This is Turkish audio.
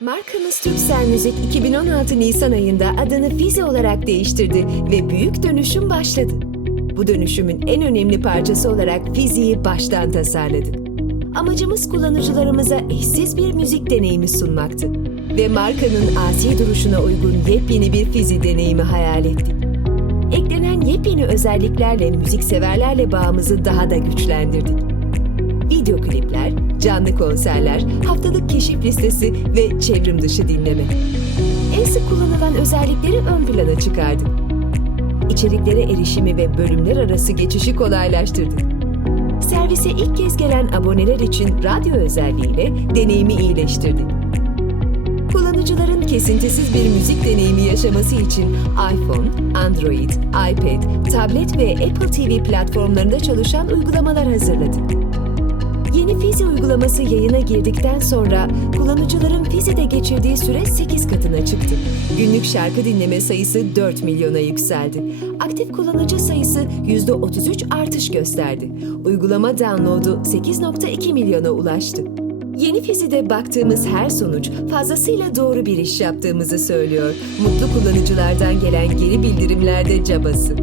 Markamız Türksel Müzik 2016 Nisan ayında adını Fizi olarak değiştirdi ve büyük dönüşüm başladı. Bu dönüşümün en önemli parçası olarak Fizi'yi baştan tasarladık. Amacımız kullanıcılarımıza eşsiz bir müzik deneyimi sunmaktı. Ve markanın asi duruşuna uygun yepyeni bir Fizi deneyimi hayal ettik. Eklenen yepyeni özelliklerle müzikseverlerle bağımızı daha da güçlendirdik. Video klipler, canlı konserler, haftalık keşif listesi ve çevrim dışı dinleme. En sık kullanılan özellikleri ön plana çıkardık. İçeriklere erişimi ve bölümler arası geçişi kolaylaştırdık. Servise ilk kez gelen aboneler için radyo özelliğiyle deneyimi iyileştirdik. Kullanıcıların kesintisiz bir müzik deneyimi yaşaması için iPhone, Android, iPad, tablet ve Apple TV platformlarında çalışan uygulamalar hazırladık. Yeni Fizi uygulaması yayına girdikten sonra kullanıcıların Fizi'de geçirdiği süre 8 katına çıktı. Günlük şarkı dinleme sayısı 4 milyona yükseldi. Aktif kullanıcı sayısı %33 artış gösterdi. Uygulama download'u 8.2 milyona ulaştı. Yeni Fizi'de baktığımız her sonuç fazlasıyla doğru bir iş yaptığımızı söylüyor. Mutlu kullanıcılardan gelen geri bildirimler de cabası.